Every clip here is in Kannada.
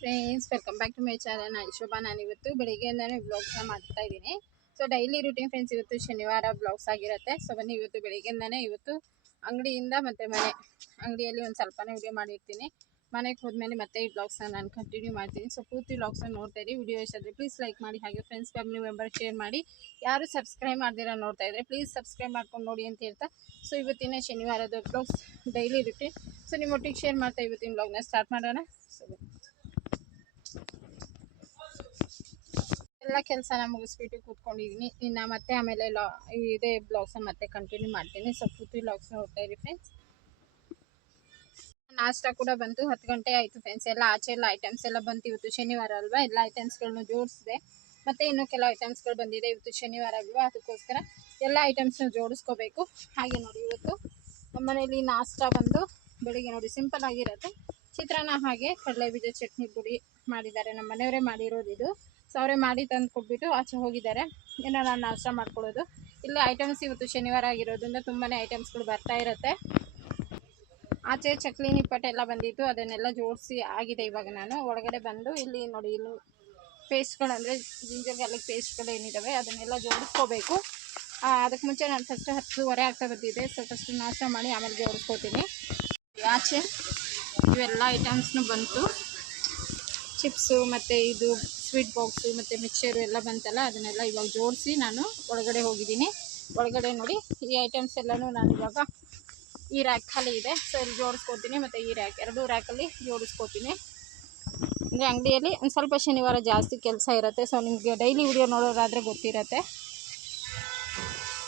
Friends welcome back to my channel ನಾನು ಶೋಭಾ, ನಾನು ಇವತ್ತು ಬೆಳಿಗ್ಗೆಯಿಂದನೇ ಬ್ಲಾಗ್ಸ್ನ ಮಾಡ್ತಾ ಇದ್ದೀನಿ. ಸೊ ಡೈಲಿ ರೂಟೀನ್ ಫ್ರೆಂಡ್ಸ್ ಇವತ್ತು ಶನಿವಾರ ಬ್ಲಾಗ್ಸ್ ಆಗಿರುತ್ತೆ. ಸೊ ಬನ್ನಿ, ಇವತ್ತು ಬೆಳಿಗ್ಗೆಯಿಂದನೇ ಇವತ್ತು ಅಂಗಡಿಯಿಂದ ಮತ್ತು ಮನೆ, ಅಂಗಡಿಯಲ್ಲಿ ಒಂದು ಸ್ವಲ್ಪನೇ ವಿಡಿಯೋ ಮಾಡಿರ್ತೀನಿ. ಮನೆಗೆ ಹೋದ್ಮೇಲೆ ಮತ್ತೆ ಈ ಬ್ಲಾಗ್ಸ್ನ ನಾನು ಕಂಟಿನ್ಯೂ ಮಾಡ್ತೀನಿ. ಸೊ ಪೂರ್ತಿ ಬ್ಲಾಗ್ಸ್ನ ನೋಡ್ತಾ ಇರಿ. ವಿಡಿಯೋ ಇಷ್ಟಾದರೆ ಪ್ಲೀಸ್ ಲೈಕ್ ಮಾಡಿ, ಹಾಗೆ ಫ್ರೆಂಡ್ಸ್ ಫ್ಯಾಮಿಲಿ ಮೆಂಬರ್ ಶೇರ್ ಮಾಡಿ. ಯಾರು ಸಬ್ಸ್ಕ್ರೈಬ್ ಮಾಡ್ದಿರ ನೋಡ್ತಾ ಇದ್ರೆ ಪ್ಲೀಸ್ ಸಬ್ಸ್ಕ್ರೈಬ್ ಮಾಡ್ಕೊಂಡು ನೋಡಿ ಅಂತ ಹೇಳ್ತಾ. ಸೊ ಇವತ್ತಿನ ಶನಿವಾರದ ಬ್ಲಾಗ್ಸ್ ಡೈಲಿ ರೂಟಿನ್ ಸೊ ನಿಮ್ಮೊಟ್ಟಿಗೆ ಶೇರ್ ಮಾಡ್ತಾ ಇವತ್ತಿನ ಬ್ಲಾಗ್ನ ಸ್ಟಾರ್ಟ್ ಮಾಡೋಣ. ಸೊ ಎಲ್ಲ ಕೆಲಸನ ಮುಗಿಸ್ಬಿಟ್ಟು ಕೂತ್ಕೊಂಡಿದ್ದೀನಿ ಇನ್ನು ಮತ್ತೆ ಆಮೇಲೆ ಲಾ, ಇದೇ ಬ್ಲಾಗ್ಸ್ನ ಮತ್ತೆ ಕಂಟಿನ್ಯೂ ಮಾಡ್ತೀನಿ. ಸೊ ಪೂರ್ತಿ ಬ್ಲಾಗ್ಸ್ ನೋಡ್ತಾ ಇರಿ ಫ್ರೆಂಡ್ಸ್ ನಾಷ್ಟ ಕೂಡ ಬಂತು. ಹತ್ತು ಗಂಟೆ ಆಯಿತು ಫ್ರೆಂಡ್ಸ್ ಎಲ್ಲ ಆಚೆ ಎಲ್ಲ ಐಟಮ್ಸ್ ಎಲ್ಲ ಬಂತು ಇವತ್ತು ಶನಿವಾರ ಅಲ್ವಾ? ಎಲ್ಲ ಐಟಮ್ಸ್ಗಳನ್ನ ಜೋಡಿಸಿದೆ. ಮತ್ತು ಇನ್ನೂ ಕೆಲವು ಐಟಮ್ಸ್ಗಳು ಬಂದಿದೆ ಇವತ್ತು ಶನಿವಾರ ಅಲ್ವಾ? ಅದಕ್ಕೋಸ್ಕರ ಎಲ್ಲ ಐಟಮ್ಸ್ನ ಜೋಡಿಸ್ಕೋಬೇಕು. ಹಾಗೆ ನೋಡಿ ಇವತ್ತು. ನಮ್ಮ ಮನೇಲಿ ನಾಷ್ಟ ಬಂದು ಬೆಳಿಗ್ಗೆ ನೋಡಿ ಸಿಂಪಲ್ ಆಗಿರುತ್ತೆ. ಚಿತ್ರಾನ್ನ ಹಾಗೆ ಕಡಲೆ ಬೀಜ ಚಟ್ನಿ ಪುಡಿ ಮಾಡಿದ್ದಾರೆ. ನಮ್ಮ ಮನೆಯವರೇ ಮಾಡಿರೋದು ಇದು. ಸೊ ಅವರೇ ಮಾಡಿ ತಂದು ಕೊಟ್ಬಿಟ್ಟು ಆಚೆ ಹೋಗಿದ್ದಾರೆ. ಏನೋ ನಾನು ನಾಷ್ಟ ಮಾಡ್ಕೊಳ್ಳೋದು. ಇಲ್ಲಿ ಐಟಮ್ಸ್ ಇವತ್ತು ಶನಿವಾರ ಆಗಿರೋದ್ರಿಂದ ತುಂಬಾ ಐಟಮ್ಸ್ಗಳು ಬರ್ತಾ ಇರುತ್ತೆ. ಆಚೆ ಚಕ್ಲಿ ನಿಪ್ಪಟ್ಟು ಎಲ್ಲ ಬಂದಿತ್ತು. ಅದನ್ನೆಲ್ಲ ಜೋಡಿಸಿ ಆಗಿದೆ ಇವಾಗ ನಾನು. ಒಳಗಡೆ ಬಂದು ಇಲ್ಲಿ ನೋಡಿ, ಇಲ್ಲಿ ಪೇಸ್ಟ್ಗಳು ಅಂದರೆ ಜಿಂಜರ್ ಗಾರ್ಲಿಕ್ ಪೇಸ್ಟ್ಗಳು ಏನಿದ್ದಾವೆ ಅದನ್ನೆಲ್ಲ ಜೋಡಿಸ್ಕೋಬೇಕು. ಅದಕ್ಕೆ ಮುಂಚೆ ನಾನು ಫಸ್ಟ್ ಹತ್ತುವರೆ ಆಗ್ತಾ ಬಂದಿದ್ದೆ ಸೊ ಫಸ್ಟ್ ನಾಷ್ಟ ಮಾಡಿ ಆಮೇಲೆ ಜೋಡಿಸ್ಕೋತೀನಿ. ಆಚೆ ಇವೆಲ್ಲ ಐಟಮ್ಸ್ನು ಬಂತು. ಚಿಪ್ಸು ಮತ್ತು ಇದು ಸ್ವೀಟ್ ಬಾಕ್ಸು ಮತ್ತು ಮಿಕ್ಸರು ಎಲ್ಲ ಬಂತಲ್ಲ, ಅದನ್ನೆಲ್ಲ ಇವಾಗ ಜೋಡಿಸಿ ನಾನು ಒಳಗಡೆ ಹೋಗಿದ್ದೀನಿ. ಒಳಗಡೆ ನೋಡಿ, ಈ ಐಟಮ್ಸ್ ಎಲ್ಲನೂ ನಾನು ಇವಾಗ ಈ ರ್ಯಾಕ್ ಖಾಲಿ ಇದೆ. ಸೊ ಇಲ್ಲಿ ಜೋಡಿಸ್ಕೊತೀನಿ ಮತ್ತು ಈ ರ್ಯಾಕ್, ಎರಡೂ ರ್ಯಾಕಲ್ಲಿ ಜೋಡಿಸ್ಕೊತೀನಿ. ಅಂದರೆ ಅಂಗಡಿಯಲ್ಲಿ ಒಂದು ಸ್ವಲ್ಪ ಶನಿವಾರ ಜಾಸ್ತಿ ಕೆಲಸ ಇರುತ್ತೆ. ಸೊ ನಿಮಗೆ ಡೈಲಿ ವಿಡಿಯೋ ನೋಡೋರಾದರೆ ಗೊತ್ತಿರುತ್ತೆ.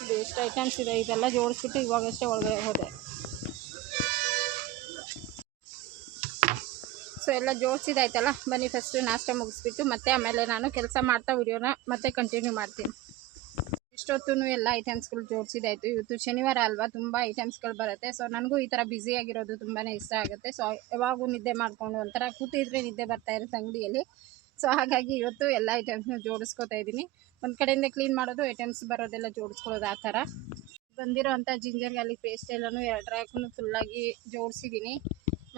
ಇದು ಎಷ್ಟು ಐಟಮ್ಸ್ ಇದೆ, ಇದೆಲ್ಲ ಜೋಡಿಸ್ಬಿಟ್ಟು ಇವಾಗಷ್ಟೇ ಒಳಗಡೆ ಹೋದೆ. ಸೊ ಎಲ್ಲ ಜೋಡಿಸಿದಾಯ್ತಲ್ಲ? ಬನ್ನಿ ಫಸ್ಟು ನಾಷ್ಟ ಮುಗಿಸ್ಬಿಟ್ಟು ಮತ್ತೆ ಆಮೇಲೆ ನಾನು ಕೆಲಸ ಮಾಡ್ತಾ ವಿಡಿಯೋನ ಮತ್ತೆ ಕಂಟಿನ್ಯೂ ಮಾಡ್ತೀನಿ. ಇಷ್ಟೊತ್ತೂ ಎಲ್ಲ ಐಟಮ್ಸ್ಗಳು ಜೋಡಿಸಿದಾಯ್ತು. ಇವತ್ತು ಶನಿವಾರ ಅಲ್ವಾ? ತುಂಬ ಐಟಮ್ಸ್ಗಳು ಬರುತ್ತೆ. ಸೊ ನನಗೂ ಈ ಥರ ಆಗಿರೋದು ತುಂಬಾ ಇಷ್ಟ ಆಗುತ್ತೆ. ಸೊ ಯಾವಾಗೂ ನಿದ್ದೆ ಮಾಡಿಕೊಂಡು ಒಂಥರ ಕೂತಿದ್ರೆ ನಿದ್ದೆ ಬರ್ತಾ ಇರುತ್ತೆ ಅಂಗಡಿಯಲ್ಲಿ. ಸೊ ಹಾಗಾಗಿ ಇವತ್ತು ಎಲ್ಲ ಐಟಮ್ಸ್ನ ಜೋಡಿಸ್ಕೊತಾ ಇದ್ದೀನಿ. ಒಂದು ಕಡೆಯಿಂದ ಕ್ಲೀನ್ ಮಾಡೋದು ಐಟಮ್ಸ್ ಬರೋದೆಲ್ಲ ಜೋಡಿಸ್ಕೊಳ್ಳೋದು ಆ ಥರ. ಬಂದಿರೋ ಅಂಥ ಜಿಂಜರ್ ಗಾರ್ಲಿಕ್ ಪೇಸ್ಟ್ ಎಲ್ಲನೂ ಎರಡು ರ್ಯಾಕನ್ನು ಫುಲ್ಲಾಗಿ ಜೋಡಿಸಿದ್ದೀನಿ.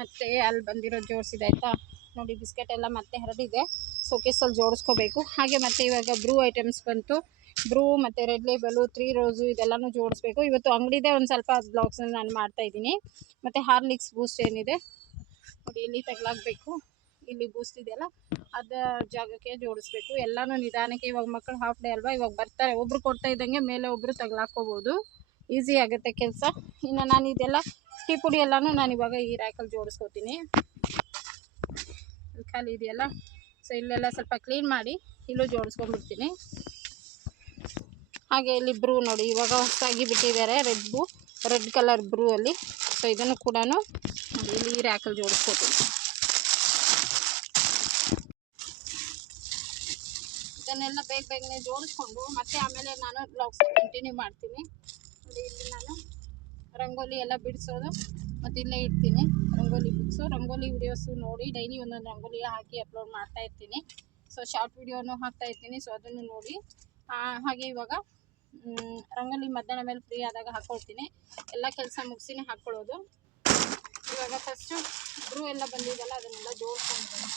ಮತ್ತು ಅಲ್ಲಿ ಬಂದಿರೋ ಜೋಡಿಸಿದೆ, ಆಯಿತಾ? ನೋಡಿ, ಬಿಸ್ಕೆಟ್ ಎಲ್ಲ ಮತ್ತೆ ಹರಡಿದೆ ಸೋಕೇಸಲ್ಲಿ ಜೋಡಿಸ್ಕೋಬೇಕು. ಹಾಗೆ ಮತ್ತು ಇವಾಗ ಬ್ರೂ ಐಟಮ್ಸ್ ಬಂತು. ಬ್ರೂ ಮತ್ತು ರೆಡ್ ಲೇಬಲು ತ್ರೀ ರೋಸು ಇದೆಲ್ಲಾನು ಜೋಡಿಸ್ಬೇಕು. ಇವತ್ತು ಅಂಗಡಿದೆ ಒಂದು ಸ್ವಲ್ಪ ಬ್ಲಾಗ್ಸನ್ನು ನಾನು ಮಾಡ್ತಾ ಇದ್ದೀನಿ. ಮತ್ತು ಹಾರ್ಲಿಕ್ಸ್ ಬೂಸ್ಟ್ ಏನಿದೆ? ನೋಡಿ, ಇಲ್ಲಿ ತಗಲಾಗಬೇಕು. ಇಲ್ಲಿ ಬೂಸ್ಟ್ ಇದೆಯಲ್ಲ, ಅದ ಜಾಗಕ್ಕೆ ಜೋಡಿಸ್ಬೇಕು. ಎಲ್ಲನೂ ನಿಧಾನಕ್ಕೆ, ಇವಾಗ ಮಕ್ಕಳು ಹಾಫ್ ಡೇ ಅಲ್ವಾ? ಇವಾಗ ಬರ್ತಾರೆ. ಒಬ್ರು ಕೊಡ್ತಾ ಇದ್ದಂಗೆ ಮೇಲೆ ಒಬ್ರು ತಗಲಾಕೋಬೋದು ಈಸಿ ಆಗುತ್ತೆ ಕೆಲಸ. ಇನ್ನು ನಾನು ಇದೆಲ್ಲ ಟೀ ಪುಡಿ ಎಲ್ಲನೂ ನಾನು ಇವಾಗ ಈ ರ್ಯಾಕಲ್ಲಿ ಜೋಡಿಸ್ಕೋತೀನಿ. ಖಾಲಿ ಇದೆಯಲ್ಲ? ಸೊ ಇಲ್ಲೆಲ್ಲ ಸ್ವಲ್ಪ ಕ್ಲೀನ್ ಮಾಡಿ ಇಲ್ಲೂ ಜೋಡಿಸ್ಕೊಂಡ್ಬಿಡ್ತೀನಿ. ಹಾಗೆ ಇಲ್ಲಿ ಬ್ರೂ ನೋಡಿ, ಇವಾಗ ಹೊಸದಾಗಿ ಬಿಟ್ಟಿದ್ದಾರೆ red Bru red colour Bru ಅಲ್ಲಿ. ಸೊ ಇದನ್ನು ಕೂಡ ಇಲ್ಲಿ ಈ ರ್ಯಾಕಲ್ಲಿ ಜೋಡಿಸ್ಕೋತೀನಿ. ಇದನ್ನೆಲ್ಲ ಬೇಗ ಬೇಗನೆ ಜೋಡಿಸ್ಕೊಂಡು ಮತ್ತೆ ಆಮೇಲೆ ನಾನು ಬ್ಲಾಗ್ಸ್ ಕಂಟಿನ್ಯೂ ಮಾಡ್ತೀನಿ. ನೋಡಿ ಇಲ್ಲಿ ನಾನು ರಂಗೋಲಿ ಎಲ್ಲ ಬಿಡಿಸೋದು. ಮತ್ತು ಇಲ್ಲೇ ಇಡ್ತೀನಿ ರಂಗೋಲಿ ಬಿಡಿಸೋ. ರಂಗೋಲಿ ವಿಡಿಯೋಸು ನೋಡಿ ಡೈಲಿ ಒಂದೊಂದು ರಂಗೋಲಿ ಹಾಕಿ ಅಪ್ಲೋಡ್ ಮಾಡ್ತಾ ಇರ್ತೀನಿ. ಸೊ ಶಾರ್ಟ್ ವಿಡಿಯೋನು ಹಾಕ್ತಾ ಇರ್ತೀನಿ. ಸೊ ಅದನ್ನು ನೋಡಿ. ಹಾಗೆ ಇವಾಗ ರಂಗೋಲಿ ಮಧ್ಯಾಹ್ನ ಮೇಲೆ ಫ್ರೀ ಆದಾಗ ಹಾಕ್ಕೊಳ್ತೀನಿ ಎಲ್ಲ ಕೆಲಸ ಮುಗಿಸಿನೇ ಹಾಕ್ಕೊಳ್ಳೋದು ಇವಾಗ ಫಸ್ಟು ಬ್ರೂ ಎಲ್ಲ ಬಂದಿದ್ದಲ್ಲ ಅದನ್ನೆಲ್ಲ ಜೋಡಿಸ್ಕೊಂಡು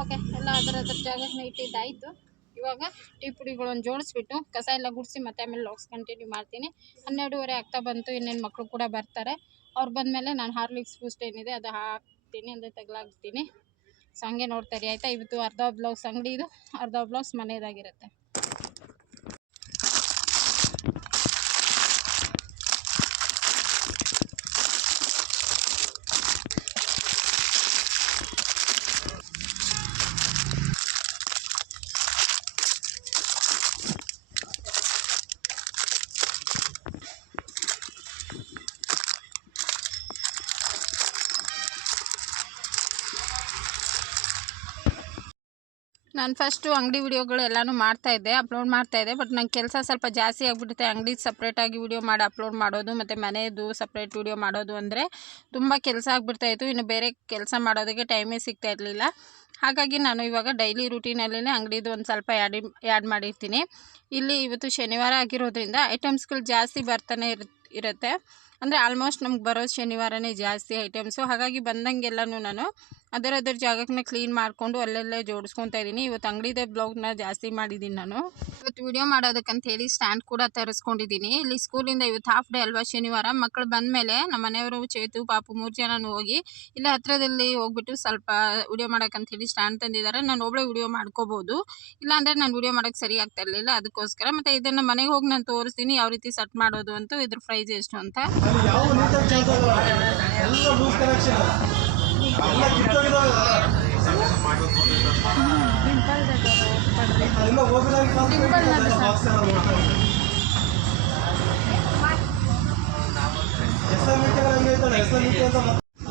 ಓಕೆ ಎಲ್ಲ ಅದರ ಅದ್ರ ಜಾಗಕ್ಕೆ ಇಟ್ಟಿದ್ದಾಯಿತು ಇವಾಗ ಟೀ ಪುಡಿಗಳನ್ನು ಜೋಡಿಸ್ಬಿಟ್ಟು ಕಸ ಎಲ್ಲ ಗುಡಿಸಿ ಮತ್ತೆ ಆಮೇಲೆ ಲಾಕ್ಸ್ ಕಂಟಿನ್ಯೂ ಮಾಡ್ತೀನಿ. ಹನ್ನೆರಡೂವರೆ ಆಗ್ತಾ ಬಂತು, ಇನ್ನೇನು ಮಕ್ಕಳು ಕೂಡ ಬರ್ತಾರೆ. ಅವ್ರು ಬಂದಮೇಲೆ ನಾನು ಹಾರ್ಲಿಕ್ಸ್ ಬೂಸ್ಟ್ ಏನಿದೆ ಅದು ಹಾಕ್ತೀನಿ, ಅಂದರೆ ತಗಲಾಗ್ತೀನಿ. ಸೊ ಹಂಗೆ ನೋಡ್ತಾರೆ ಆಯಿತಾ? ಇವತ್ತು ಅರ್ಧ ಬ್ಲೌಸ್ ಅಂಗಡಿದು, ಅರ್ಧ ಬ್ಲೌಸ್ ಮನೆಯದಾಗಿರುತ್ತೆ ನಾನು ಫಸ್ಟು ಅಂಗಡಿ ವಿಡಿಯೋಗಳು ಎಲ್ಲನೂ ಮಾಡ್ತಾ ಇದ್ದೆ ಅಪ್ಲೋಡ್ ಮಾಡ್ತಾ ಇದ್ದೆ ಬಟ್ ನಂಗೆ ಕೆಲಸ ಸ್ವಲ್ಪ ಜಾಸ್ತಿ ಆಗಿಬಿಡುತ್ತೆ ಅಂಗಡಿ ಸಪ್ರೇಟಾಗಿ ವಿಡಿಯೋ ಮಾಡಿ ಅಪ್ಲೋಡ್ ಮಾಡೋದು, ಮತ್ತು ಮನೆಯದು ಸಪ್ರೇಟ್ ವಿಡಿಯೋ ಮಾಡೋದು ಅಂದರೆ ತುಂಬ ಕೆಲಸ ಆಗಿಬಿಡ್ತಾಯಿತ್ತು ಇನ್ನು ಬೇರೆ ಕೆಲಸ ಮಾಡೋದಕ್ಕೆ ಟೈಮೇ ಸಿಗ್ತಾ ಇರಲಿಲ್ಲ. ಹಾಗಾಗಿ ನಾನು ಇವಾಗ ಡೈಲಿ ರುಟೀನಲ್ಲೇ ಅಂಗಡಿದು ಒಂದು ಸ್ವಲ್ಪ ಆ್ಯಡ್ ಆ್ಯಡ್ ಮಾಡಿರ್ತೀನಿ. ಇಲ್ಲಿ ಇವತ್ತು ಶನಿವಾರ ಆಗಿರೋದ್ರಿಂದ ಐಟಮ್ಸ್ಗಳು ಜಾಸ್ತಿ ಬರ್ತಾನೆ ಇರ್, ಇರುತ್ತೆ. ಅಂದರೆ ಆಲ್ಮೋಸ್ಟ್ ನಮ್ಗೆ ಬರೋದು ಶನಿವಾರನೇ ಜಾಸ್ತಿ ಐಟಮ್ಸು ಹಾಗಾಗಿ ಬಂದಂಗೆಲ್ಲನೂ ನಾನು ಅದರ ಅದರ ಜಾಗಕ್ಕೆ ಕ್ಲೀನ್ ಮಾಡಿಕೊಂಡು ಅಲ್ಲೆಲ್ಲೇ ಜೋಡಿಸ್ಕೊತಾ ಇದ್ದೀನಿ. ಇವತ್ತು ಅಂಗಡಿದೆ ಬ್ಲೌಸ್ನ ಜಾಸ್ತಿ ಮಾಡಿದ್ದೀನಿ ನಾನು. ಇವತ್ತು ವಿಡಿಯೋ ಮಾಡೋದಕ್ಕಂತ ಹೇಳಿ ಸ್ಟ್ಯಾಂಡ್ ಕೂಡ ತರಿಸ್ಕೊಂಡಿದ್ದೀನಿ. ಇಲ್ಲಿ ಸ್ಕೂಲಿಂದ ಇವತ್ತು ಹಾಫ್ ಡೇ ಅಲ್ವಾ ಶನಿವಾರ. ಮಕ್ಕಳು ಬಂದಮೇಲೆ ನಮ್ಮ ಮನೆಯವರು ಚೇತು, ಪಾಪು ಮೂರು ಜನನೂ ಹೋಗಿ ಇಲ್ಲ ಹತ್ರದಲ್ಲಿ ಹೋಗ್ಬಿಟ್ಟು ಸ್ವಲ್ಪ ವಿಡಿಯೋ ಮಾಡೋಕ್ಕಂತ ಹೇಳಿ ಸ್ಟ್ಯಾಂಡ್ ತಂದಿದ್ದಾರೆ. ನಾನು ಒಬ್ಬಳೆ ವಿಡಿಯೋ ಮಾಡ್ಕೋಬೋದು. ಇಲ್ಲಾಂದರೆ ನಾನು ವಿಡಿಯೋ ಮಾಡೋಕ್ಕೆ ಸರಿ ಆಗ್ತಾ ಇರಲಿಲ್ಲ. ಅದಕ್ಕೋಸ್ಕರ ಮತ್ತು ಇದನ್ನು ಮನೆಗೆ ಹೋಗಿ ನಾನು ತೋರಿಸ್ತೀನಿ ಯಾವ ರೀತಿ ಸೆಟ್ ಮಾಡೋದು ಅಂತೂ ಇದ್ರ ಪ್ರೈಸ್ ಎಷ್ಟು ಅಂತ.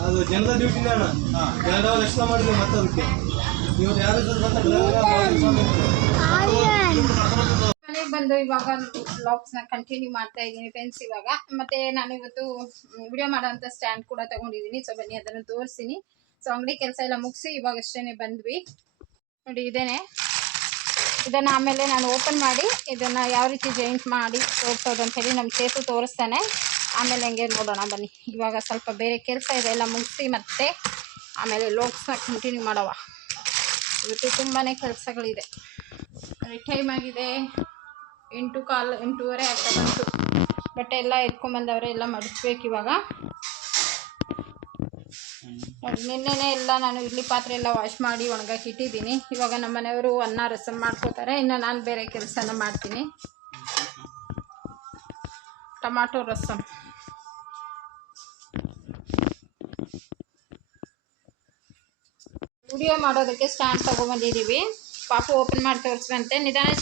ಅದು ಜನರ ಡ್ಯೂಟಿ ಎರಡು ಎಕ್ಸ್ಟ್ರಾ ಮಾಡಿದ್ವಿ ಮತ್ತೆ ಅದಕ್ಕೆ ಇವತ್ತು ಯಾರು ಬಂದು ಇವಾಗ ನ ಕಂಟಿನ್ಯೂ ಮಾಡ್ತಾ ಇದ್ದೀನಿ ಫ್ರೆಂಡ್ಸ್ ಇವಾಗ. ಮತ್ತೆ ನಾನು ಇವತ್ತು ವಿಡಿಯೋ ಮಾಡೋಂಥ ಸ್ಟ್ಯಾಂಡ್ ಕೂಡ ತಗೊಂಡಿದ್ದೀನಿ. ಸೊ ಬನ್ನಿ, ಅದನ್ನು ತೋರಿಸ್ತೀನಿ. ಸೊ ಅಂಗಡಿ ಕೆಲಸ ಎಲ್ಲ ಮುಗಿಸಿ ಇವಾಗ ಅಷ್ಟೇ ಬಂದ್ವಿ. ನೋಡಿ, ಇದೇನೆ. ಇದನ್ನು ಆಮೇಲೆ ನಾನು ಓಪನ್ ಮಾಡಿ, ಇದನ್ನು ಯಾವ ರೀತಿ ಜಾಯಿಂಟ್ ಮಾಡಿ ತೋರಿಸೋದು ಹೇಳಿ ನಮ್ಮ ಸೇತು ತೋರಿಸ್ತಾನೆ. ಆಮೇಲೆ ಹಂಗೆ ನೋಡೋಣ, ಬನ್ನಿ. ಇವಾಗ ಸ್ವಲ್ಪ ಬೇರೆ ಕೆಲಸ ಇದೆ, ಎಲ್ಲ ಮುಗಿಸಿ ಮತ್ತೆ ಆಮೇಲೆ ಲೋಕ್ಸ್ನ ಕಂಟಿನ್ಯೂ ಮಾಡವ. ಇವತ್ತು ತುಂಬಾ ಕೆಲಸಗಳಿದೆ. ಟೈಮ್ ಆಗಿದೆ. ಎಂಟು ಕಾಲು, ಎಂಟೂವರೆ ಆಗ್ತಾ ಬಂತು. ಬಟ್ಟೆ ಎಲ್ಲ ಎತ್ಕೊಂಬಂದವ್ರೆ ಎಲ್ಲ ಮಡಿಸ್ಬೇಕು ಇವಾಗ. ನೋಡಿ ನಿನ್ನೆನೆ ಎಲ್ಲ ನಾನು ಇಡ್ಲಿ ಪಾತ್ರೆ ಎಲ್ಲ ವಾಶ್ ಮಾಡಿ ಒಣಗಕ್ಕೆ ಇಟ್ಟಿದ್ದೀನಿ. ಇವಾಗ ನಮ್ಮ ಮನೆಯವರು ಅನ್ನ ರಸಮ್ ಮಾಡ್ಕೋತಾರೆ. ಇನ್ನು ನಾನು ಬೇರೆ ಕೆಲಸನ ಮಾಡ್ತೀನಿ. ಟೊಮಾಟೊ ರಸಮ್ ವಿಡಿಯೋ ಮಾಡೋದಕ್ಕೆ ಸ್ಟ್ಯಾಂಡ್ ತೊಗೊಂಬಂದಿದ್ದೀವಿ. ಪಾಪ ಓಪನ್ ಮಾಡಿ ತೋರಿಸ್ಬಂತೆ ನಿಧಾನ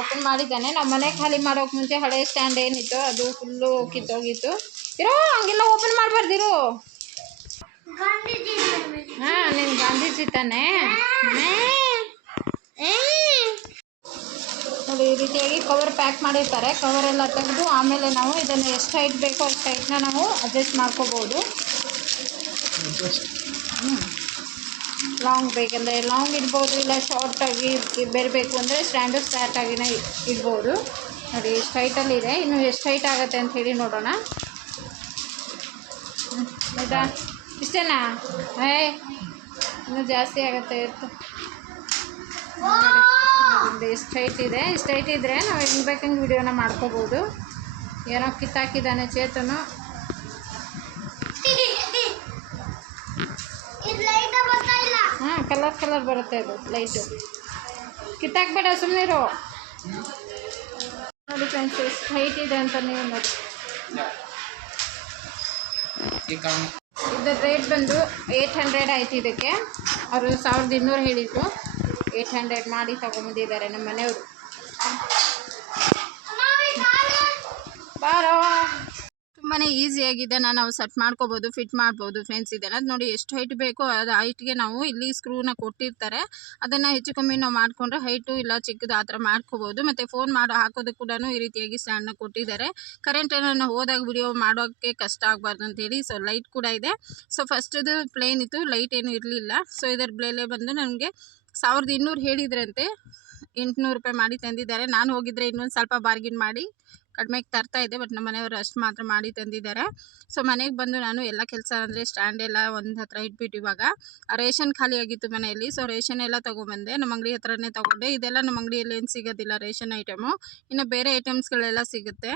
ಓಪನ್ ಮಾಡಿದ್ದಾನೆ. ನಮ್ಮ ಮನೆ ಖಾಲಿ ಮಾಡೋಕೆ ಮುಂಚೆ ಹಳೆ ಸ್ಟ್ಯಾಂಡ್ ಏನಿತ್ತು ಅದು ಫುಲ್ಲು ಕಿತ್ತೋಗಿತ್ತು. ಇರೋ ಹಂಗೆಲ್ಲ ಓಪನ್ ಮಾಡಬಾರ್ದಿರು. ಹಾ ನಿನ್ ಗಾಂಧೀಜಿ ತಾನೆ. ನೋಡಿ ಈ ರೀತಿಯಾಗಿ ಕವರ್ ಪ್ಯಾಕ್ ಮಾಡಿರ್ತಾರೆ. ಕವರ್ ಎಲ್ಲ ತೆಗೆದು ಆಮೇಲೆ ನಾವು ಇದನ್ನು ಎಷ್ಟು ಹೈಟ್ ಬೇಕೋ ಅಷ್ಟು ಹೈಟ್ನ ನಾವು ಅಡ್ಜಸ್ಟ್ ಮಾಡ್ಕೋಬೋದು. ಲಾಂಗ್ ಬೇಕಂದರೆ ಲಾಂಗ್ ಇಡ್ಬೋದು ಇಲ್ಲ ಶಾರ್ಟಾಗಿ ಬೇರೆ ಬೇಕು ಅಂದರೆ ಸ್ಟ್ಯಾಂಡು ಆಗಿನೇ ಇಡ್ಬೋದು. ನೋಡಿ ಎಷ್ಟು ಹೈಟಲ್ಲಿದೆ ಇನ್ನು ಎಷ್ಟು ಹೈಟ್ ಆಗುತ್ತೆ ಅಂತ ಹೇಳಿ ನೋಡೋಣ. ಹೌದಾ ಇಷ್ಟೇನಾ? ಏ ಇನ್ನೂ ಜಾಸ್ತಿ ಆಗುತ್ತೆ ಇತ್ತು ನೋಡಿ ಎಷ್ಟು ಹೈಟ್ ಇದೆ. ಇಷ್ಟು ಹೈಟ್ ಇದ್ದರೆ ನಾವು ಹೆಂಗೆ ಬೇಕಂಗೆ ವಿಡಿಯೋನ ಮಾಡ್ಕೋಬೋದು. ಏನೋ ಕಿತ್ತಾಕಿದ್ದಾನೆ ಚೇತನು. ಹಾಂ ಕಲರ್ ಕಲರ್ ಬರುತ್ತೆ ಅದು ಲೈಟು ಕಿತ್ತಾಕ್ಬೇಡ ಸುಮ್ಮನೆ ಇರೋ. ನೋಡಿ ಫ್ರೆಂಡ್ಸ್ ಎಷ್ಟು ಹೈಟ್ ಇದೆ ಅಂತ ನೀವು ನೋಡಿ. ಇದರ ರೇಟ್ ಬಂದು ಏಯ್ಟ್ ಹಂಡ್ರೆಡ್ ಆಯ್ತು ಇದಕ್ಕೆ. ಅವರು ಸಾವಿರದ ಇನ್ನೂರು ಹೇಳಿದರು. ಏಯ್ಟ್ ಹಂಡ್ರೆಡ್ ಮಾಡಿ ತಗೊಂಬಂದಿದ್ದಾರೆ ನಮ್ಮ ಮನೆಯವರು ಬಾರೋ ತುಂಬಾ ಈಸಿಯಾಗಿದೆ ನಾವು ಸೆಟ್ ಮಾಡ್ಕೋಬೋದು ಫಿಟ್ ಮಾಡ್ಬೋದು ಫ್ರೆಂಡ್ಸ್ ಇದೆಲ್ಲ. ನೋಡಿ ಎಷ್ಟು ಹೈಟ್ ಬೇಕೋ ಅದು ಹೈಟ್ಗೆ ನಾವು ಇಲ್ಲಿ ಸ್ಕ್ರೂನ ಕೊಟ್ಟಿರ್ತಾರೆ. ಅದನ್ನು ಹೆಚ್ಚು ಕಮ್ಮಿ ನಾವು ಮಾಡಿಕೊಂಡ್ರೆ ಹೈಟು ಇಲ್ಲ ಚಿಕ್ಕದು ಆ ಥರ ಮಾಡ್ಕೋಬೋದು. ಮತ್ತು ಫೋನ್ ಮಾಡೋ, ಹಾಕೋದು ಕೂಡ ಈ ರೀತಿಯಾಗಿ ಸ್ಟ್ಯಾಂಡ್ನ ಕೊಟ್ಟಿದ್ದಾರೆ. ಕರೆಂಟ್ ಏನನ್ನು ಹೋದಾಗ ವಿಡಿಯೋ ಮಾಡೋಕ್ಕೆ ಕಷ್ಟ ಆಗಬಾರ್ದು ಅಂತೇಳಿ ಸೊ ಲೈಟ್ ಕೂಡ ಇದೆ. ಸೊ ಫಸ್ಟದು ಪ್ಲೇನ್ ಇತ್ತು ಲೈಟ್ ಏನು ಇರಲಿಲ್ಲ. ಸೊ ಇದರ ಬೆಲೆ ಬಂದು ನನಗೆ ಸಾವಿರದ ಇನ್ನೂರು ಹೇಳಿದ್ರಂತೆ. ಎಂಟುನೂರು ರೂಪಾಯಿ ಮಾಡಿ ತಂದಿದ್ದಾರೆ. ನಾನು ಹೋಗಿದ್ರೆ ಇನ್ನೊಂದು ಸ್ವಲ್ಪ ಬಾರ್ಗಿನ್ ಮಾಡಿ. ಕಡಿಮೆಗೆ ತರ್ತಾ ಇದ್ದೆ ಬಟ್ ನಮ್ಮ ಮನೆಯವರು ಅಷ್ಟು ಮಾತ್ರ ಮಾಡಿ ತಂದಿದ್ದಾರೆ. ಸೊ ಮನೆಗೆ ಬಂದು ನಾನು ಎಲ್ಲ ಕೆಲಸ ಅಂದರೆ ಸ್ಟ್ಯಾಂಡ್ ಎಲ್ಲ ಒಂದು ಹತ್ರ ಇಟ್ಬಿಟ್ಟು ಇವಾಗ ರೇಷನ್ ಖಾಲಿ ಆಗಿತ್ತು ಮನೆಯಲ್ಲಿ. ಸೊ ರೇಷನ್ ಎಲ್ಲ ತೊಗೊಂಬಂದೆ ನಮ್ಮ ಅಂಗಡಿ ಹತ್ರನೇ ತೊಗೊಂಡೆ. ಇದೆಲ್ಲ ನಮ್ಮ ಅಂಗಡಿಯಲ್ಲಿ ಏನು ಸಿಗೋದಿಲ್ಲ ರೇಷನ್ ಐಟಮು ಇನ್ನು ಬೇರೆ ಐಟಮ್ಸ್ಗಳೆಲ್ಲ ಸಿಗುತ್ತೆ.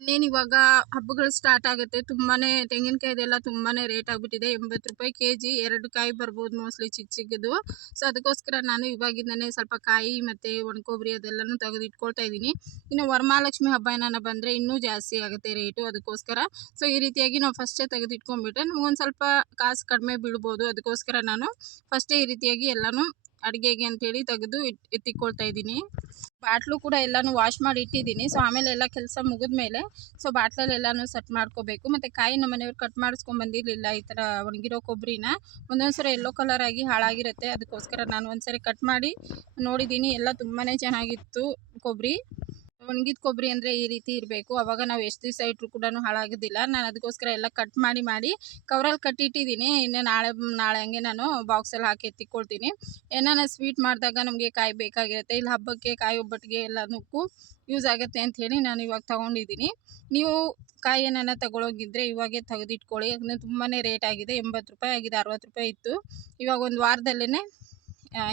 ಇನ್ನೇನು ಇವಾಗ ಹಬ್ಬಗಳು ಸ್ಟಾರ್ಟ್ ಆಗುತ್ತೆ ತುಂಬಾ ತೆಂಗಿನಕಾಯಿದೆಲ್ಲ ತುಂಬಾ ರೇಟ್ ಆಗಿಬಿಟ್ಟಿದೆ. ಎಂಬತ್ತು ರೂಪಾಯಿ ಕೆ ಜಿ ಎರಡು ಕಾಯಿ ಬರ್ಬೋದು ಮೋಸ್ಟ್ಲಿ ಚಿಕ್ಕ ಚಿಕ್ಕದು ಸೊ ಅದಕ್ಕೋಸ್ಕರ ನಾನು ಇವಾಗಿಂದನೇ ಸ್ವಲ್ಪ ಕಾಯಿ ಮತ್ತು ಒಣಕೊಬ್ಬರಿ ಅದೆಲ್ಲನೂ ತೆಗೆದು ಇಟ್ಕೊಳ್ತಾ ಇದ್ದೀನಿ. ಇನ್ನು ವರಮಹಾಲಕ್ಷ್ಮಿ ಹಬ್ಬ ಏನಾರ ಬಂದರೆ ಇನ್ನೂ ಜಾಸ್ತಿ ಆಗುತ್ತೆ ರೇಟು ಅದಕ್ಕೋಸ್ಕರ. ಸೊ ಈ ರೀತಿಯಾಗಿ ನಾವು ಫಸ್ಟೇ ತೆಗೆದು ಇಟ್ಕೊಂಡ್ಬಿಟ್ರೆ ನಮಗೊಂದು ಸ್ವಲ್ಪ ಕಾಸು ಕಡಿಮೆ ಬೀಳ್ಬೋದು. ಅದಕ್ಕೋಸ್ಕರ ನಾನು ಫಸ್ಟೇ ಈ ರೀತಿಯಾಗಿ ಎಲ್ಲನೂ ಅಡುಗೆಗೆ ಅಂತೇಳಿ ತೆಗೆದು ಇಟ್ ಎತ್ತಿಕೊಳ್ತಾ ಇದ್ದೀನಿ. ಬಾಟ್ಲು ಕೂಡ ಎಲ್ಲನೂ ವಾಶ್ ಮಾಡಿ ಇಟ್ಟಿದ್ದೀನಿ. ಸೊ ಆಮೇಲೆ ಎಲ್ಲ ಕೆಲಸ ಮುಗಿದ ಮೇಲೆ ಸೊ ಬಾಟ್ಲಲ್ಲಿ ಎಲ್ಲನೂ ಸೆಟ್ ಮಾಡ್ಕೋಬೇಕು. ಮತ್ತು ಕಾಯಿ ನಮ್ಮ ಮನೆಯವ್ರು ಕಟ್ ಮಾಡಿಸ್ಕೊಂಡು ಬಂದಿರಲಿಲ್ಲ ಈ ಥರ ಒಣಗಿರೋ ಕೊಬ್ಬರಿನ ಒಂದೊಂದು ಸರಿ ಎಲ್ಲೋ ಕಲರ್ ಆಗಿ ಹಾಳಾಗಿರುತ್ತೆ. ಅದಕ್ಕೋಸ್ಕರ ನಾನು ಒಂದ್ಸರಿ ಕಟ್ ಮಾಡಿ ನೋಡಿದ್ದೀನಿ. ಎಲ್ಲ ತುಂಬಾ ಚೆನ್ನಾಗಿತ್ತು ಕೊಬ್ಬರಿ ಒಣಗಿದ ಕೊಬ್ಬರಿ ಅಂದರೆ ಈ ರೀತಿ ಇರಬೇಕು. ಅವಾಗ ನಾವು ಎಷ್ಟು ದಿವಸ ಇಟ್ಟರು ಕೂಡ ಹಾಳಾಗೋದಿಲ್ಲ. ನಾನು ಅದಕ್ಕೋಸ್ಕರ ಎಲ್ಲ ಕಟ್ ಮಾಡಿ ಮಾಡಿ ಕವರಲ್ಲಿ ಕಟ್ಟಿಟ್ಟಿದ್ದೀನಿ ಇನ್ನು ನಾಳೆ ನಾಳೆ ಹಂಗೆ ನಾನು ಬಾಕ್ಸಲ್ಲಿ ಹಾಕಿ ಎತ್ತಿಕೊಳ್ತೀನಿ. ಏನಾನ ಸ್ವೀಟ್ ಮಾಡಿದಾಗ ನಮಗೆ ಕಾಯಿ ಬೇಕಾಗಿರುತ್ತೆ. ಇಲ್ಲಿ ಹಬ್ಬಕ್ಕೆ ಕಾಯಿ ಒಬ್ಬಟ್ಟಿಗೆ ಎಲ್ಲದಕ್ಕೂ ಯೂಸ್ ಆಗುತ್ತೆ ಅಂಥೇಳಿ ನಾನು ಇವಾಗ ತೊಗೊಂಡಿದ್ದೀನಿ ನೀವು ಕಾಯಿ ಏನಾನ ತಗೊಳೋಗಿದ್ರೆ ಇವಾಗೆ ತೆಗೆದಿಟ್ಕೊಳ್ಳಿ. ಯಾಕಂದರೆ ತುಂಬಾ ರೇಟ್ ಆಗಿದೆ. ಎಂಬತ್ತು ರೂಪಾಯಿ ಆಗಿದೆ, ಅರವತ್ತು ರೂಪಾಯಿ ಇತ್ತು. ಇವಾಗ ಒಂದು ವಾರದಲ್ಲೇ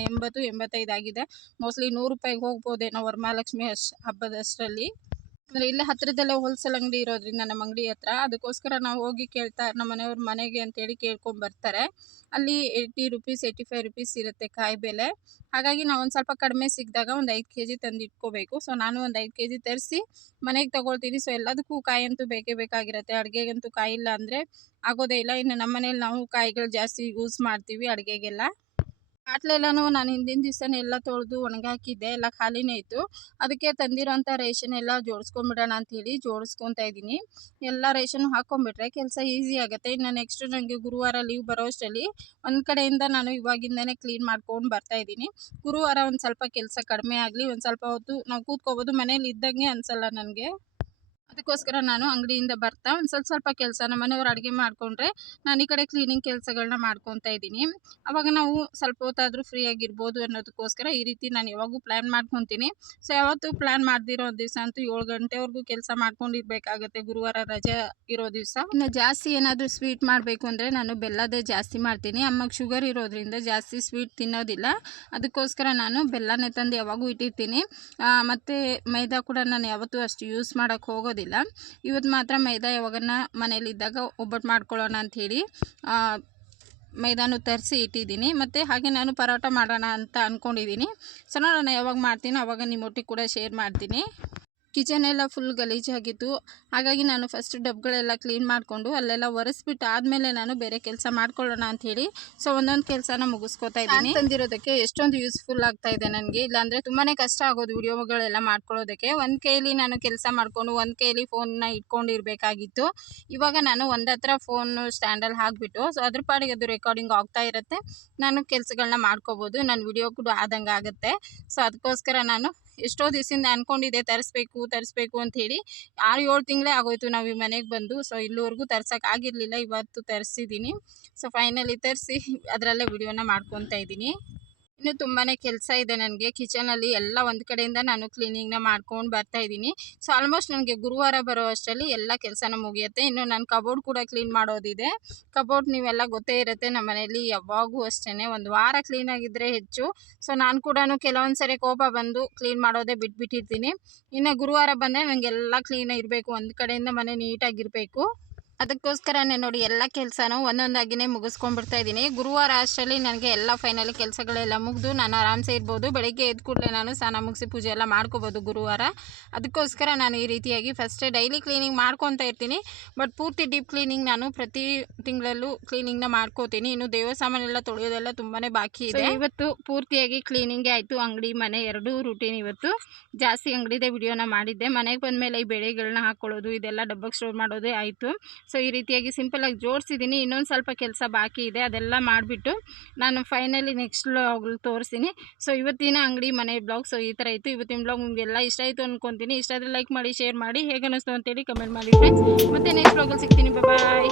ಎಂಬತ್ತು, ಎಂಬತ್ತೈದು ಆಗಿದೆ. ಮೋಸ್ಟ್ಲಿ ನೂರು ರೂಪಾಯಿಗೆ ಹೋಗ್ಬೋದೇನೋ ವರಮಹಾಲಕ್ಷ್ಮಿ ಅಶ್ ಹಬ್ಬದಷ್ಟರಲ್ಲಿ ಅಂದರೆ ಇಲ್ಲೇ ಹತ್ತಿರದಲ್ಲೇ ಹೋಲ್ಸೇಲ್ ಅಂಗಡಿ ಇರೋದ್ರಿಂದ ನಮ್ಮ ಅಂಗಡಿ ಹತ್ರ, ಅದಕ್ಕೋಸ್ಕರ ನಾವು ಹೋಗಿ ಕೇಳ್ತಾ, ನಮ್ಮ ಮನೆಯವ್ರ ಮನೆಗೆ ಅಂತೇಳಿ ಕೇಳ್ಕೊಂಡು ಬರ್ತಾರೆ. ಅಲ್ಲಿ eighty rupees eighty five rupees ಇರುತ್ತೆ ಕಾಯಿ ಬೆಲೆ. ಹಾಗಾಗಿ ನಾವು ಒಂದು ಸ್ವಲ್ಪ ಕಡಿಮೆ ಸಿಕ್ಕಿದಾಗ ಒಂದು ಐದು ಕೆ ಜಿ ತಂದು ಇಟ್ಕೋಬೇಕು ಸೊ ನಾನು ಒಂದು ಐದು ಕೆ ಜಿ ತರಿಸಿ ಮನೆಗೆ ತೊಗೊಳ್ತೀನಿ. ಸೊ ಎಲ್ಲದಕ್ಕೂ ಕಾಯಿ ಅಂತೂ ಬೇಕೇ ಬೇಕಾಗಿರುತ್ತೆ. ಅಡುಗೆಗಂತೂ ಕಾಯಿ ಇಲ್ಲ ಅಂದರೆ ಆಗೋದೇ ಇಲ್ಲ. ಇನ್ನು ನಮ್ಮ ಮನೇಲಿ ನಾವು ಕಾಯಿಗಳು ಜಾಸ್ತಿ ಯೂಸ್ ಮಾಡ್ತೀವಿ ಅಡುಗೆಗೆಲ್ಲ. ಬಾಟ್ಲೆಲ್ಲನೂ ನಾನು ಹಿಂದಿನ ದಿವಸನೇ ಎಲ್ಲ ತೊಳೆದು ಒಣಗಾಕಿದ್ದೆ ಎಲ್ಲ ಖಾಲಿನೇ ಇತ್ತು. ಅದಕ್ಕೆ ತಂದಿರೋಂಥ ರೇಷನ್ ಎಲ್ಲ ಅಂತ ಅಂಥೇಳಿ ಜೋಡಿಸ್ಕೊತಾ ಇದ್ದೀನಿ. ಎಲ್ಲ ರೇಷನ್ ಹಾಕ್ಕೊಂಬಿಟ್ರೆ ಕೆಲಸ ಈಸಿ ಆಗುತ್ತೆ. ಇನ್ನು ನೆಕ್ಸ್ಟ್ ನನಗೆ ಗುರುವಾರ ಲೀವ್ ಬರೋ ಅಷ್ಟರಲ್ಲಿ ಒಂದು ಕಡೆಯಿಂದ ನಾನು ಇವಾಗಿಂದನೇ ಕ್ಲೀನ್ ಮಾಡ್ಕೊಂಡು ಬರ್ತಾ ಇದ್ದೀನಿ. ಗುರುವಾರ ಒಂದು ಸ್ವಲ್ಪ ಕೆಲಸ ಕಡಿಮೆ ಆಗಲಿ, ಒಂದು ಸ್ವಲ್ಪ ಹೊತ್ತು ನಾವು ಕೂತ್ಕೋಬೋದು. ಮನೇಲಿ ಇದ್ದಂಗೆ ಅನಿಸಲ್ಲ ನನಗೆ. ಅದಕ್ಕೋಸ್ಕರ ನಾನು ಅಂಗಡಿಯಿಂದ ಬರ್ತಾ ಒಂದು ಸ್ವಲ್ಪ ಸ್ವಲ್ಪ ಕೆಲಸ ನಮ್ಮ ಮನೆಯವ್ರು ಅಡುಗೆ ಮಾಡಿಕೊಂಡ್ರೆ ನಾನು ಈ ಕಡೆ ಕ್ಲೀನಿಂಗ್ ಕೆಲಸಗಳನ್ನ ಮಾಡ್ಕೊತಾ ಇದ್ದೀನಿ. ಅವಾಗ ನಾವು ಸ್ವಲ್ಪ ಹೊತ್ತಾದರೂ ಫ್ರೀ ಆಗಿರ್ಬೋದು ಅನ್ನೋದಕ್ಕೋಸ್ಕರ ಈ ರೀತಿ ನಾನು ಯಾವಾಗೂ ಪ್ಲ್ಯಾನ್ ಮಾಡ್ಕೊತೀನಿ. ಸೊ ಯಾವತ್ತೂ ಪ್ಲ್ಯಾನ್ ಮಾಡ್ದಿರೋ ದಿವಸ ಅಂತೂ ಏಳು ಗಂಟೆವರೆಗೂ ಕೆಲಸ ಮಾಡ್ಕೊಂಡಿರ್ಬೇಕಾಗತ್ತೆ. ಗುರುವಾರ ರಜೆ ಇರೋ ದಿವಸ. ಇನ್ನು ಜಾಸ್ತಿ ಏನಾದರೂ ಸ್ವೀಟ್ ಮಾಡಬೇಕು ಅಂದರೆ ನಾನು ಬೆಲ್ಲದೇ ಜಾಸ್ತಿ ಮಾಡ್ತೀನಿ. ಅಮ್ಮಗೆ ಶುಗರ್ ಇರೋದ್ರಿಂದ ಜಾಸ್ತಿ ಸ್ವೀಟ್ ತಿನ್ನೋದಿಲ್ಲ. ಅದಕ್ಕೋಸ್ಕರ ನಾನು ಬೆಲ್ಲನೇ ತಂದು ಯಾವಾಗೂ ಇಟ್ಟಿರ್ತೀನಿ. ಮತ್ತು ಮೈದಾ ಕೂಡ ನಾನು ಯಾವತ್ತೂ ಅಷ್ಟು ಯೂಸ್ ಮಾಡೋಕ್ಕೆ ಹೋಗೋದಿಲ್ಲ. ಇವತ್ತು ಮಾತ್ರ ಮೈದಾ ಯಾವಾಗನ ಮನೇಲಿದ್ದಾಗ ಒಬ್ಬಟ್ಟು ಮಾಡ್ಕೊಳ್ಳೋಣ ಅಂಥೇಳಿ ಮೈದಾನು ತರಿಸಿ ಇಟ್ಟಿದ್ದೀನಿ. ಮತ್ತು ಹಾಗೆ ನಾನು ಪರೋಟ ಮಾಡೋಣ ಅಂತ ಅಂದ್ಕೊಂಡಿದ್ದೀನಿ ಸೊ ನೋಡೋಣ ಯಾವಾಗ ಮಾಡ್ತೀನಿ ಅವಾಗ ನಿಮ್ಮೊಟ್ಟಿಗೆ ಕೂಡ ಶೇರ್ ಮಾಡ್ತೀನಿ. ಕಿಚನ್ ಎಲ್ಲ ಫುಲ್ ಗಲೀಜಾಗಿತ್ತು ಹಾಗಾಗಿ ನಾನು ಫಸ್ಟ್ ಡಬ್ಗಳೆಲ್ಲ ಕ್ಲೀನ್ ಮಾಡಿಕೊಂಡು ಅಲ್ಲೆಲ್ಲ ಒರೆಸ್ಬಿಟ್ಟು ಆದಮೇಲೆ ನಾನು ಬೇರೆ ಕೆಲಸ ಮಾಡ್ಕೊಳ್ಳೋಣ ಅಂಥೇಳಿ. ಸೊ ಒಂದೊಂದು ಕೆಲಸನ ಮುಗಿಸ್ಕೊತಾ ಇದ್ದೀನಿ. ತಂದಿರೋದಕ್ಕೆ ಎಷ್ಟೊಂದು ಯೂಸ್ಫುಲ್ ಆಗ್ತಾ ಇದೆ ನನಗೆ. ಇಲ್ಲಾಂದರೆ ತುಂಬಾ ಕಷ್ಟ ಆಗೋದು ವಿಡಿಯೋಗಳೆಲ್ಲ ಮಾಡ್ಕೊಳ್ಳೋದಕ್ಕೆ. ಒಂದು ಕೈಯಲ್ಲಿ ನಾನು ಕೆಲಸ ಮಾಡಿಕೊಂಡು ಒಂದು ಕೈಯಲ್ಲಿ ಫೋನ್ನ ಇಟ್ಕೊಂಡಿರಬೇಕಾಗಿತ್ತು. ಇವಾಗ ನಾನು ಒಂದು ಹತ್ರ ಫೋನು ಸ್ಟ್ಯಾಂಡಲ್ಲಿ ಹಾಕಿಬಿಟ್ಟು ಸೊ ಅದ್ರ ಪಾಡಿಗೆ ಅದು ರೆಕಾರ್ಡಿಂಗ್ ಆಗ್ತಾ ಇರುತ್ತೆ. ನಾನು ಕೆಲಸಗಳನ್ನ ಮಾಡ್ಕೋಬೋದು. ನನ್ನ ವಿಡಿಯೋ ಕೂಡ ಆದಂಗೆ ಆಗುತ್ತೆ. ಸೊ ಅದಕ್ಕೋಸ್ಕರ ನಾನು ಎಷ್ಟೋ ದಿವಸದಿಂದ ಅನ್ಕೊಂಡಿದ್ದೆ, ತರಿಸ್ಬೇಕು ತರಿಸ್ಬೇಕು ಅಂಥೇಳಿ ಆರು, ಏಳು ತಿಂಗಳೇ ಆಗೋಯ್ತು ನಾವು ಈ ಮನೆಗೆ ಬಂದು. ಸೊ ಇಲ್ಲಿವರೆಗೂ ತರ್ಸೋಕೆ ಆಗಿರಲಿಲ್ಲ, ಇವತ್ತು ತರಿಸಿದ್ದೀನಿ ಸೊ ಫೈನಲಿ ತರಿಸಿ, ಅದರಲ್ಲೇ ವಿಡಿಯೋನ ಮಾಡ್ಕೊತಾ ಇದ್ದೀನಿ ಇನ್ನು ತುಂಬಾ ಕೆಲಸ ಇದೆ ನನಗೆ. ಕಿಚನಲ್ಲಿ ಎಲ್ಲ ಒಂದು ಕಡೆಯಿಂದ ನಾನು ಕ್ಲೀನಿಂಗ್ನ ಮಾಡ್ಕೊಂಡು ಬರ್ತಾ ಇದ್ದೀನಿ. ಸೊ ಆಲ್ಮೋಸ್ಟ್ ನನಗೆ ಗುರುವಾರ ಬರೋ ಅಷ್ಟರಲ್ಲಿ ಎಲ್ಲ ಕೆಲಸನ ಮುಗಿಯುತ್ತೆ. ಇನ್ನು ನಾನು ಕಬೋರ್ಡ್ ಕೂಡ ಕ್ಲೀನ್ ಮಾಡೋದಿದೆ. ಕಬೋರ್ಡ್ ನೀವೆಲ್ಲ ಗೊತ್ತೇ ಇರುತ್ತೆ ನಮ್ಮ ಮನೆಯಲ್ಲಿ ಯಾವಾಗೂ ಅಷ್ಟೇ ಒಂದು ವಾರ ಕ್ಲೀನಾಗಿದ್ದರೆ ಹೆಚ್ಚು. ಸೊ ನಾನು ಕೂಡ ಕೆಲವೊಂದು ಸರಿ ಕೋಪ ಬಂದು ಕ್ಲೀನ್ ಮಾಡೋದೇ ಬಿಟ್ಬಿಟ್ಟಿರ್ತೀನಿ. ಇನ್ನು ಗುರುವಾರ ಬಂದರೆ ನನಗೆಲ್ಲ ಕ್ಲೀನಾಗಿ ಇರಬೇಕು. ಒಂದು ಕಡೆಯಿಂದ ಮನೆ ನೀಟಾಗಿರಬೇಕು ಅದಕ್ಕೋಸ್ಕರನೇ ನೋಡಿ ಎಲ್ಲ ಕೆಲಸನೂ ಒಂದೊಂದಾಗಿನೇ ಮುಗಿಸ್ಕೊಂಡ್ಬಿಡ್ತಾ ಇದ್ದೀನಿ. ಗುರುವಾರ ಅಷ್ಟರಲ್ಲಿ ನನಗೆ ಎಲ್ಲ ಫೈನಲಿ ಕೆಲಸಗಳೆಲ್ಲ ಮುಗಿದು ನಾನು ಆರಾಮ್ಸೆ ಇರ್ಬೋದು. ಬೆಳಗ್ಗೆ ಎದ್ದ ಕೂಡಲೇ ನಾನು ಸ್ನಾನ ಮುಗಿಸಿ ಪೂಜೆ ಎಲ್ಲ ಮಾಡ್ಕೋಬೋದು ಗುರುವಾರ. ಅದಕ್ಕೋಸ್ಕರ ನಾನು ಈ ರೀತಿಯಾಗಿ ಫಸ್ಟೇ ಡೈಲಿ ಕ್ಲೀನಿಂಗ್ ಮಾಡ್ಕೊತಾ ಇರ್ತೀನಿ. ಬಟ್ ಪೂರ್ತಿ ಡೀಪ್ ಕ್ಲೀನಿಂಗ್ ನಾನು ಪ್ರತಿ ತಿಂಗಳಲ್ಲೂ ಕ್ಲೀನಿಂಗ್ನ ಮಾಡ್ಕೋತೀನಿ. ಇನ್ನು ದೇವ ಸಾಮಾನೆಲ್ಲ ತೊಳೆಯೋದೆಲ್ಲ ತುಂಬಾ ಬಾಕಿ ಇದೆ. ಇವತ್ತು ಪೂರ್ತಿಯಾಗಿ ಕ್ಲೀನಿಂಗೇ ಆಯಿತು. ಅಂಗಡಿ ಮನೆ ಎರಡೂ ರೂಟೀನ್ ಇವತ್ತು. ಜಾಸ್ತಿ ಅಂಗಡಿದೆ ವಿಡಿಯೋನ ಮಾಡಿದ್ದೆ. ಮನೆಗೆ ಬಂದಮೇಲೆ ಈ ಬೆಳೆಗಳನ್ನ ಹಾಕ್ಕೊಳ್ಳೋದು ಇದೆಲ್ಲ ಡಬ್ಬಕ್ಕೆ ಸ್ಟೋರ್ ಮಾಡೋದೇ ಆಯಿತು. ಸೊ, ಈ ರೀತಿಯಾಗಿ ಸಿಂಪಲಾಗಿ ಜೋಡಿಸಿದ್ದೀನಿ ಇನ್ನೊಂದು ಸ್ವಲ್ಪ ಕೆಲಸ ಬಾಕಿ ಇದೆ. ಅದೆಲ್ಲ ಮಾಡಿಬಿಟ್ಟು ನಾನು ಫೈನಲಿ ನೆಕ್ಸ್ಟ್ ಬ್ಲಾಗ್ಲು ತೋರಿಸ್ತೀನಿ. ಸೊ, ಇವತ್ತಿನ ಅಂಗಡಿ ಮನೆ ಬ್ಲಾಗ್. ಸೊ, ಈ ಥರ ಇತ್ತು. ಇವತ್ತಿನ ಬ್ಲಾಗ್ ನಿಮಗೆಲ್ಲ ಇಷ್ಟ ಆಯಿತು ಅಂದ್ಕೊತೀನಿ ಇಷ್ಟ ಆದರೆ ಲೈಕ್ ಮಾಡಿ, ಶೇರ್ ಮಾಡಿ. ಹೇಗೆ ಅನ್ನಿಸ್ತು ಅಂತೇಳಿ ಕಮೆಂಟ್ ಮಾಡಿ ಫ್ರೆಂಡ್ಸ್ ಮತ್ತು ನೆಕ್ಸ್ಟ್ ಬ್ಲಾಗಲ್ಲಿ ಸಿಗ್ತೀನಿ. ಬಾಯ್